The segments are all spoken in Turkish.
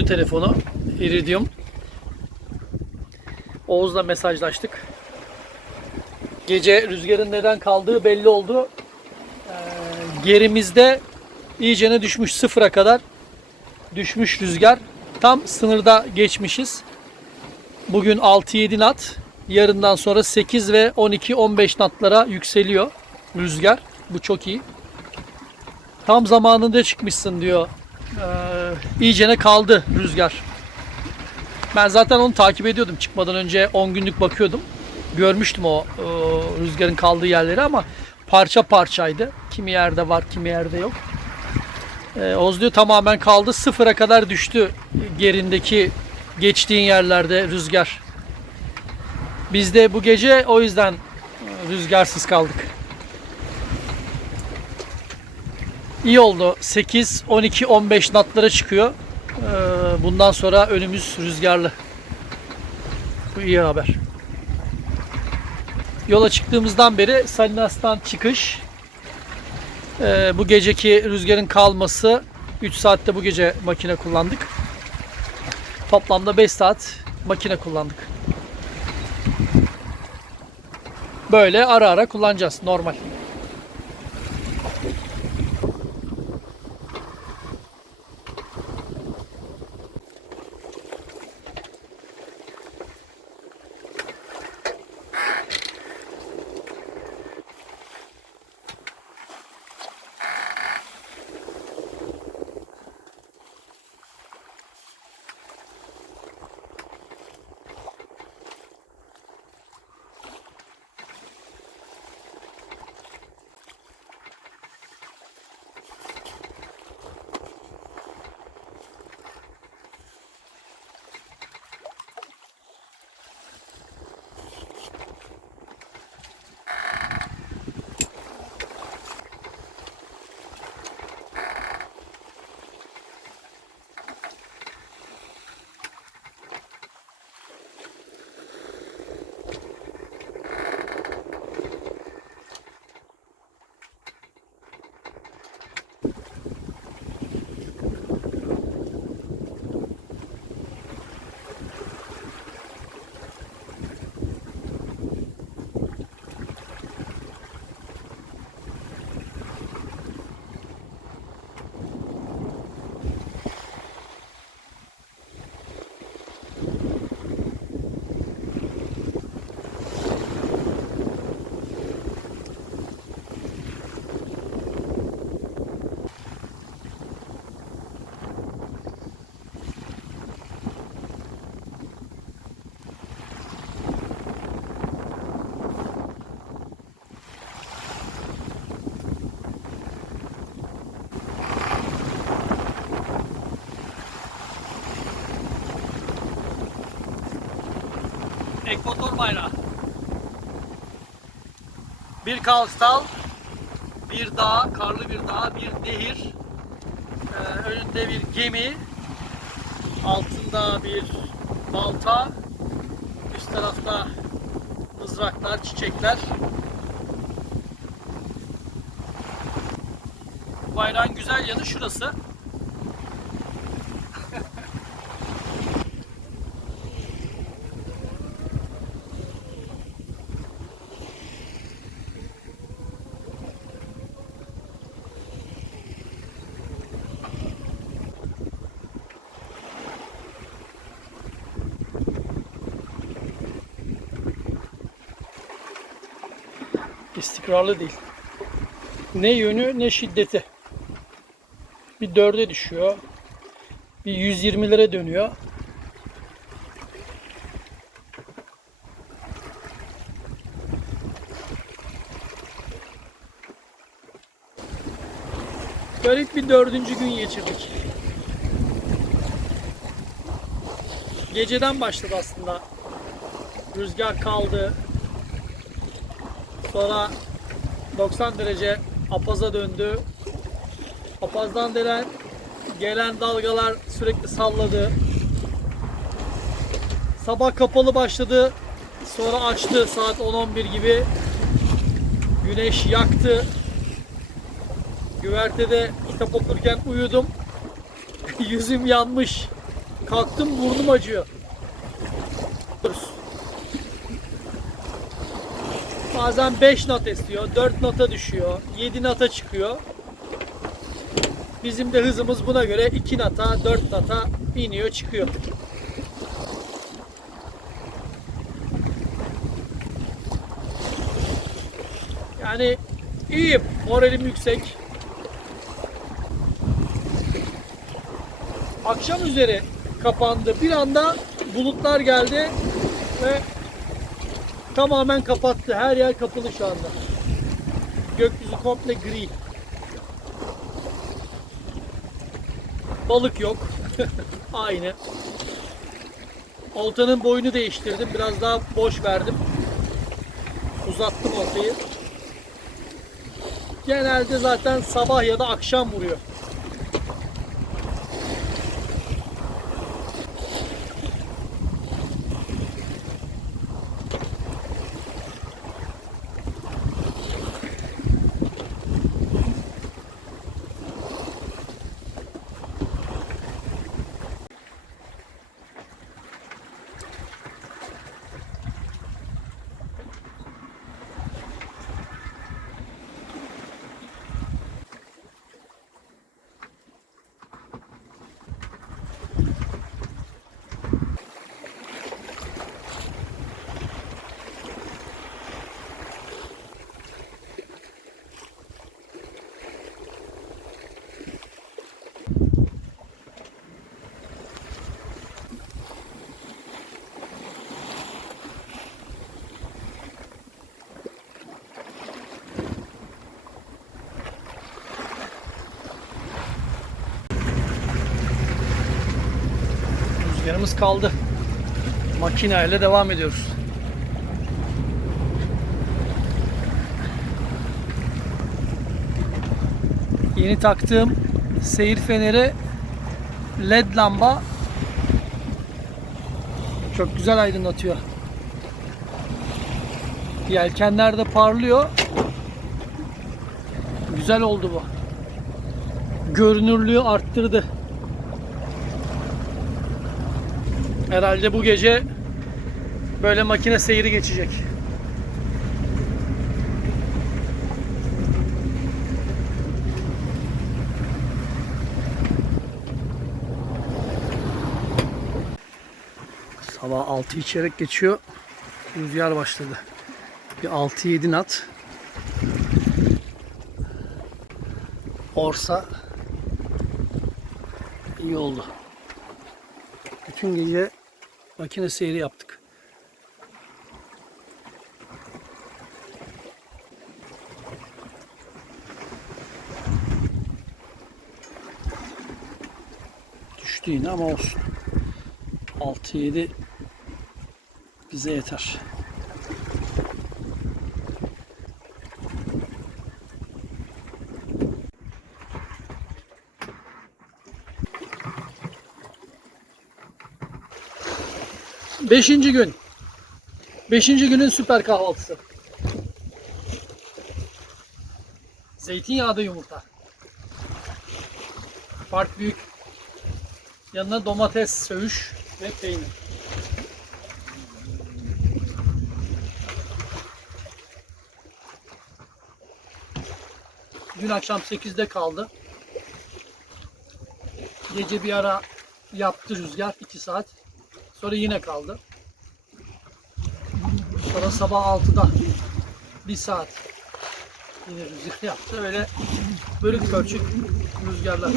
uydu telefonu. Iridium. Oğuz'la mesajlaştık. Gece rüzgarın neden kaldığı belli oldu. Ee, gerimizde iyicene düşmüş sıfıra kadar düşmüş rüzgar. Tam sınırda geçmişiz. Bugün 6-7 knot. Yarından sonra 8 ve 12-15 knotlara yükseliyor rüzgar. Bu çok iyi. Tam zamanında çıkmışsın diyor. Ee, iyicene kaldı rüzgar. Ben zaten onu takip ediyordum. Çıkmadan önce 10 günlük bakıyordum. Görmüştüm o e, rüzgarın kaldığı yerleri ama parça parçaydı. Kimi yerde var, kimi yerde yok. E, Oz diyor tamamen kaldı. Sıfıra kadar düştü gerindeki geçtiğin yerlerde rüzgar. Biz de bu gece o yüzden rüzgarsız kaldık. İyi oldu. 8, 12, 15 natlara çıkıyor. Ee, Bundan sonra önümüz rüzgarlı. Bu iyi haber. Yola çıktığımızdan beri Salinas'tan çıkış. Ee, Bu geceki rüzgarın kalması 3 saatte bu gece makine kullandık. Toplamda 5 saat makine kullandık. Böyle ara ara kullanacağız normal. Ekvator bayrağı. Bir kalstal, bir dağ, karlı bir dağ, bir nehir, ee, önünde bir gemi, altında bir balta, üst tarafta mızraklar, çiçekler. Bayrağın güzel yanı şurası. İstikrarlı değil. Ne yönü ne şiddeti. Bir dörde düşüyor. Bir 120'lere dönüyor. Garip bir dördüncü gün geçirdik. Geceden başladı aslında. Rüzgar kaldı. Sonra 90 derece apaza döndü. Apazdan gelen gelen dalgalar sürekli salladı. Sabah kapalı başladı. Sonra açtı saat 10-11 gibi. Güneş yaktı. Güvertede kitap okurken uyudum. Yüzüm yanmış. Kalktım burnum acıyor. Bazen 5 not istiyor, 4 nota düşüyor, 7 nota çıkıyor. Bizim de hızımız buna göre 2 nota, 4 nota iniyor çıkıyor. Yani iyiyim, moralim yüksek. Akşam üzeri kapandı. Bir anda bulutlar geldi ve tamamen kapattı. Her yer kapalı şu anda. Gökyüzü komple gri. Balık yok. Aynı. Oltanın boyunu değiştirdim. Biraz daha boş verdim. Uzattım oltayı. Genelde zaten sabah ya da akşam vuruyor. Rüzgarımız kaldı. Makineyle devam ediyoruz. Yeni taktığım seyir feneri led lamba çok güzel aydınlatıyor. Yelkenler de parlıyor. Güzel oldu bu. Görünürlüğü arttırdı. Herhalde bu gece böyle makine seyri geçecek. Sabah 6 içerek geçiyor. Rüzgar başladı. Bir 6-7 nat. Orsa iyi oldu. Bütün gece makine seyri yaptık. Düştü yine ama olsun. 6-7 bize yeter. Beşinci gün. Beşinci günün süper kahvaltısı. Zeytinyağlı yumurta. Fark büyük. Yanına domates, söğüş ve peynir. Dün akşam 8'de kaldı. Gece bir ara yaptı rüzgar 2 saat. Sonra yine kaldı. Sonra sabah 6'da bir saat yine rüzgar yaptı. Öyle bölük pörçük rüzgarlar.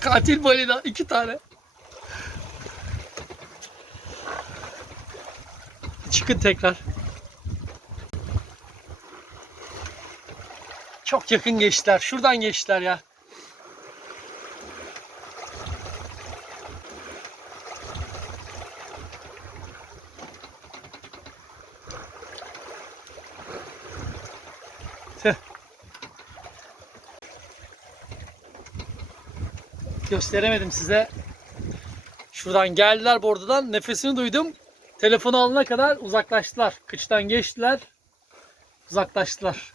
Katil balina iki tane. Çıkın tekrar. Çok yakın geçtiler. Şuradan geçtiler ya. Gösteremedim size. Şuradan geldiler bordadan. Nefesini duydum. Telefonu alana kadar uzaklaştılar. Kıçtan geçtiler. uzaklaştılar.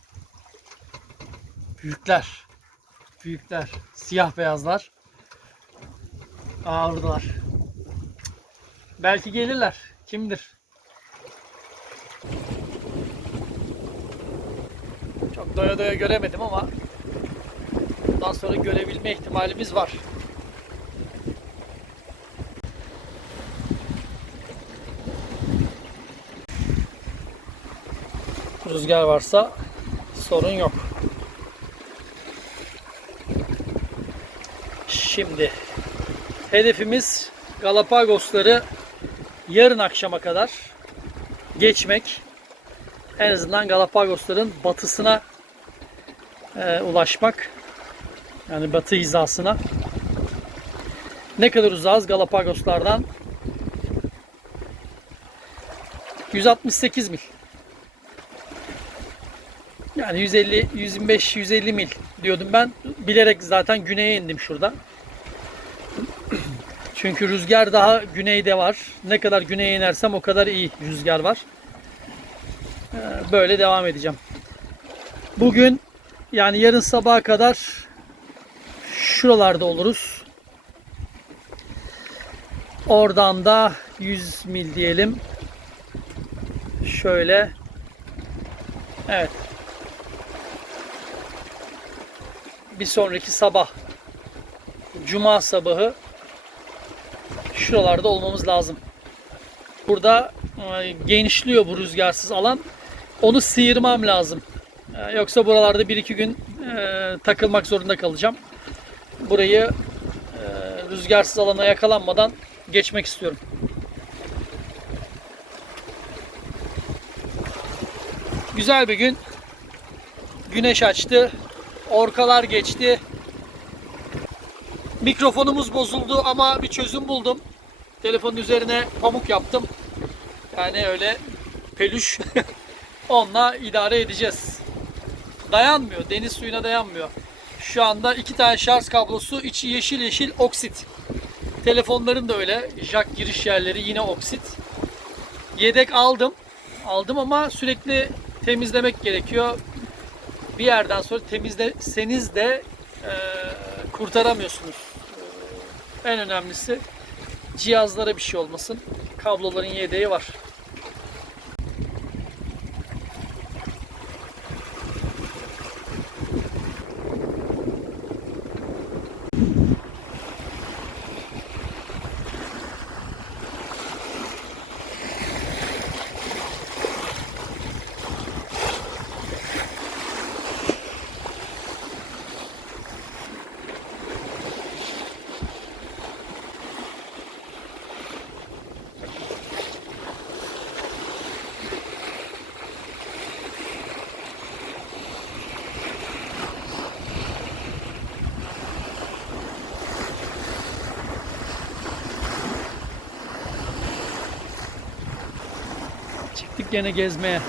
Büyükler. Büyükler. Siyah beyazlar. Aa. Belki gelirler. Kimdir? Çok doya doya göremedim ama bundan sonra görebilme ihtimalimiz var. Rüzgar varsa sorun yok. Şimdi hedefimiz Galapagosları yarın akşama kadar geçmek. En azından Galapagosların batısına e, ulaşmak. Yani batı hizasına. Ne kadar uzağız Galapagoslardan? 168 mil. Yani 150 125 150 mil diyordum ben. Bilerek zaten güneye indim şurada. Çünkü rüzgar daha güneyde var. Ne kadar güneye inersem o kadar iyi rüzgar var. Ee, Böyle devam edeceğim. Bugün yani yarın sabaha kadar şuralarda oluruz. Oradan da 100 mil diyelim. Şöyle. Evet. Bir sonraki sabah. Cuma sabahı şuralarda olmamız lazım. Burada e, genişliyor bu rüzgarsız alan. Onu sıyırmam lazım. E, Yoksa buralarda bir iki gün e, takılmak zorunda kalacağım. Burayı rüzgarsız alana yakalanmadan geçmek istiyorum. Güzel bir gün. Güneş açtı. Orkalar geçti. Mikrofonumuz bozuldu ama bir çözüm buldum. Telefonun üzerine pamuk yaptım. Yani öyle peluş. Onunla idare edeceğiz. Dayanmıyor. Deniz suyuna dayanmıyor. Şu anda iki tane şarj kablosu içi yeşil yeşil oksit. Telefonların da öyle. Jack giriş yerleri yine oksit. Yedek aldım. Aldım ama sürekli temizlemek gerekiyor. Bir yerden sonra temizleseniz de e, kurtaramıyorsunuz. En önemlisi cihazlara bir şey olmasın. Kabloların yedeği var. Çıktık gene gezmeye.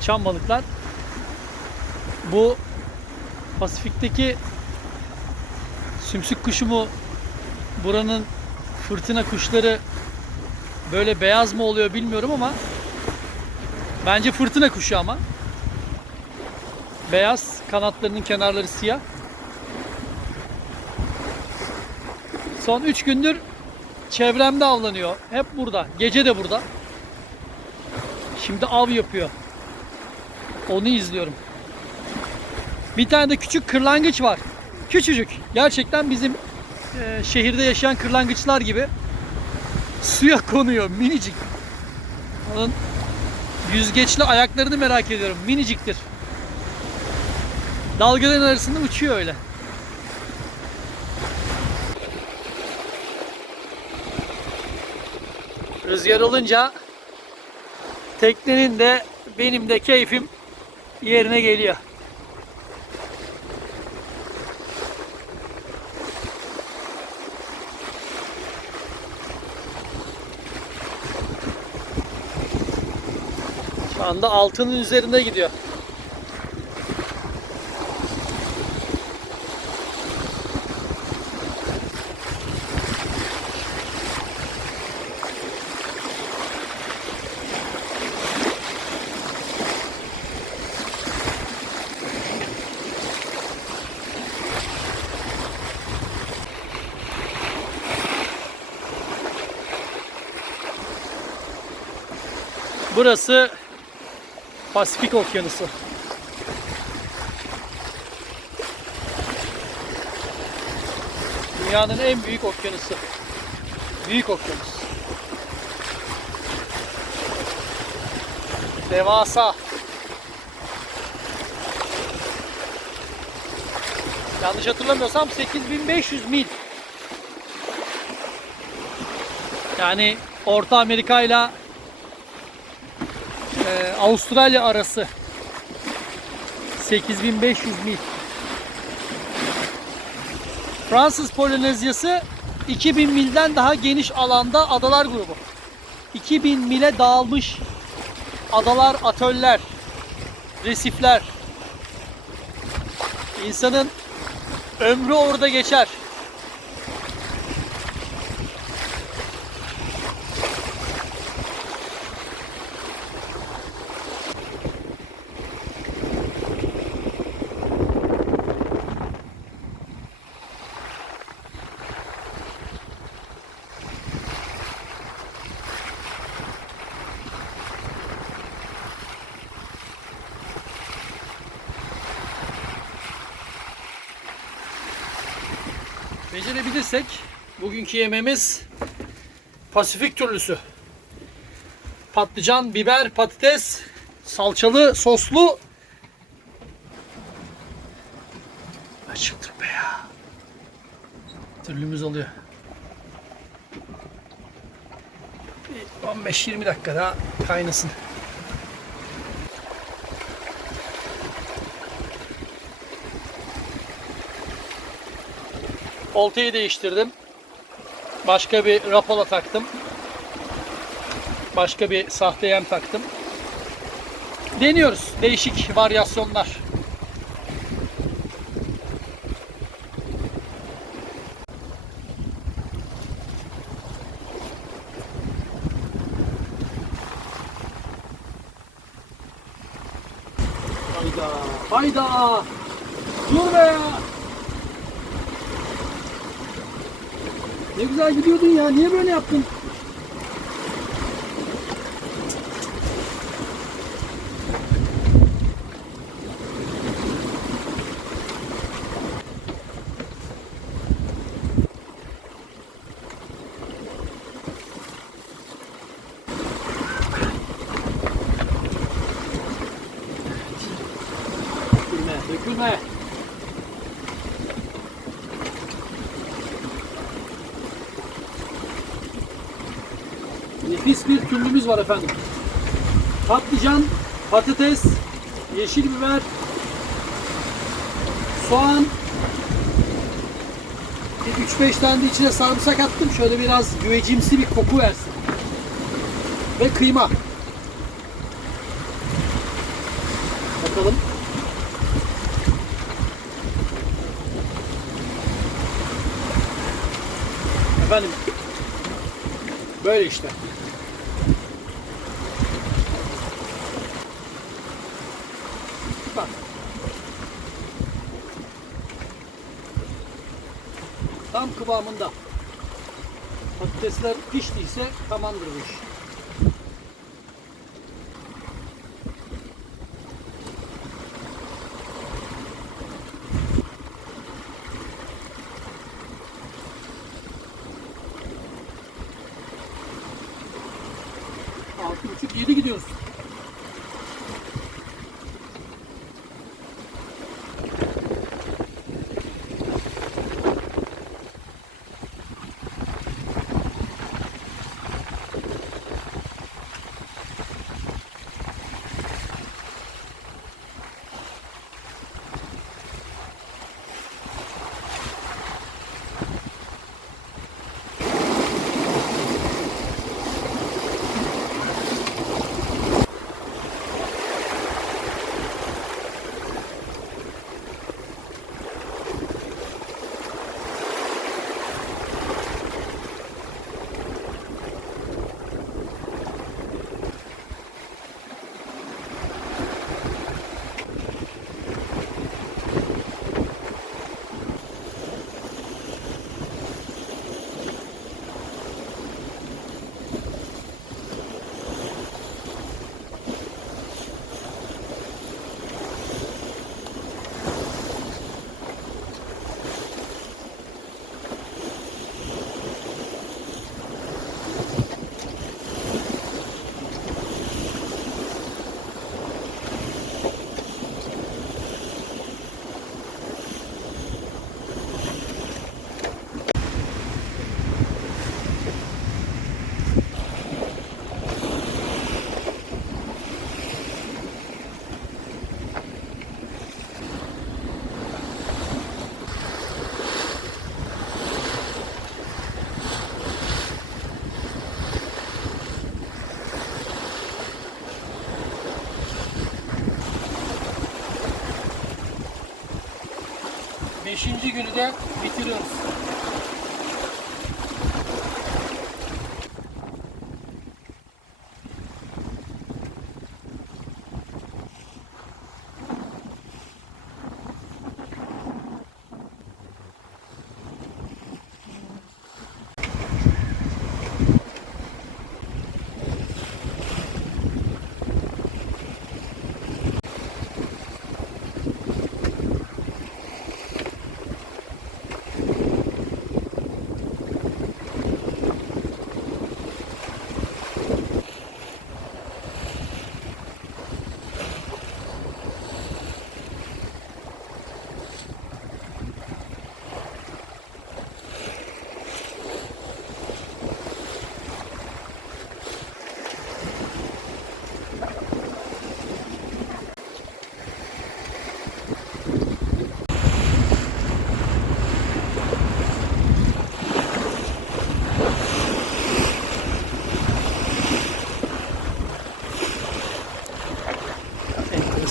Çam balıklar. Bu Pasifik'teki sümsük kuşu mu buranın fırtına kuşları böyle beyaz mı oluyor bilmiyorum ama bence fırtına kuşu ama beyaz kanatlarının kenarları siyah son 3 gündür çevremde avlanıyor. Hep burada. Gece de burada. Şimdi av yapıyor. Onu izliyorum. Bir tane de küçük kırlangıç var. Küçücük. Gerçekten bizim e, şehirde yaşayan kırlangıçlar gibi suya konuyor. Minicik. Onun yüzgeçli ayaklarını merak ediyorum. Miniciktir. Dalgaların arasında uçuyor öyle. Rüzgar olunca teknenin de benim de keyfim yerine geliyor. Şu anda altının üzerinde gidiyor. Burası Pasifik Okyanusu. Dünyanın en büyük okyanusu. Büyük okyanus. Devasa. Yanlış hatırlamıyorsam 8500 mil. Yani Orta Amerika ile e, Avustralya arası 8500 mil. Fransız Polinezyası 2000 milden daha geniş alanda adalar grubu. 2000 mile dağılmış adalar, atöller, resifler. İnsanın ömrü orada geçer. Becerebilirsek bugünkü yemeğimiz Pasifik türlüsü. Patlıcan, biber, patates, salçalı, soslu. Açıldır be ya. Türlümüz oluyor. Bir 15-20 dakika daha kaynasın. Oltayı değiştirdim. Başka bir rapola taktım. Başka bir sahte yem taktım. Deniyoruz. Değişik varyasyonlar. Hayda. Hayda. Dur be ya. Ne güzel gidiyordun ya. Niye böyle yaptın? Türlümüz var efendim. Patlıcan, patates, yeşil biber, soğan, bir 3-5 tane de içine sarımsak attım. Şöyle biraz güvecimsi bir koku versin. Ve kıyma. Bakalım. Efendim. Böyle işte. Kıvamında. Patatesler piştiyse tamamdır bu iş. Altı buçuk yedi gidiyoruz. Beşinci günü de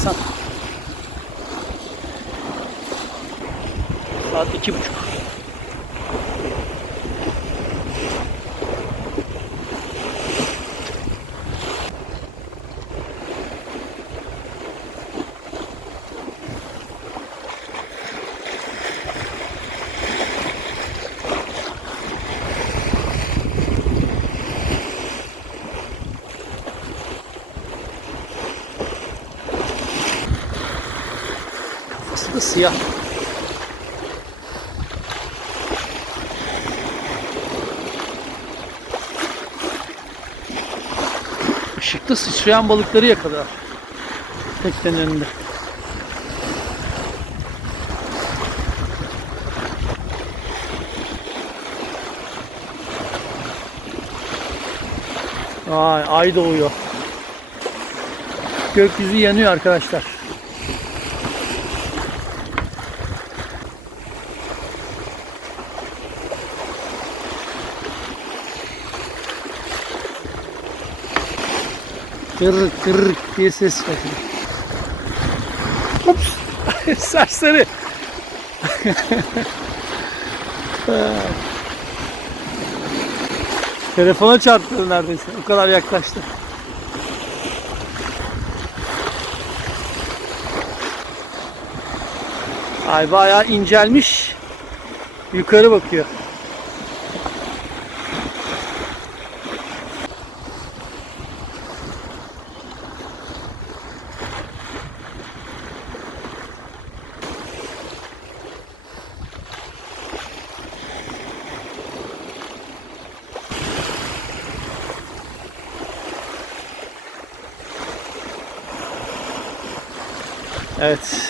Enteresan. Saat iki buçuk. Kafası da siyah. Sıçrayan balıkları yakaladılar. Teknenin önünde. Ay, ay doğuyor. Gökyüzü yanıyor arkadaşlar. Kırık kırık diye ses çıkıyor. Ups. Serseri. Telefona çarptı neredeyse. O kadar yaklaştı. Ay bayağı incelmiş. Yukarı bakıyor. Evet.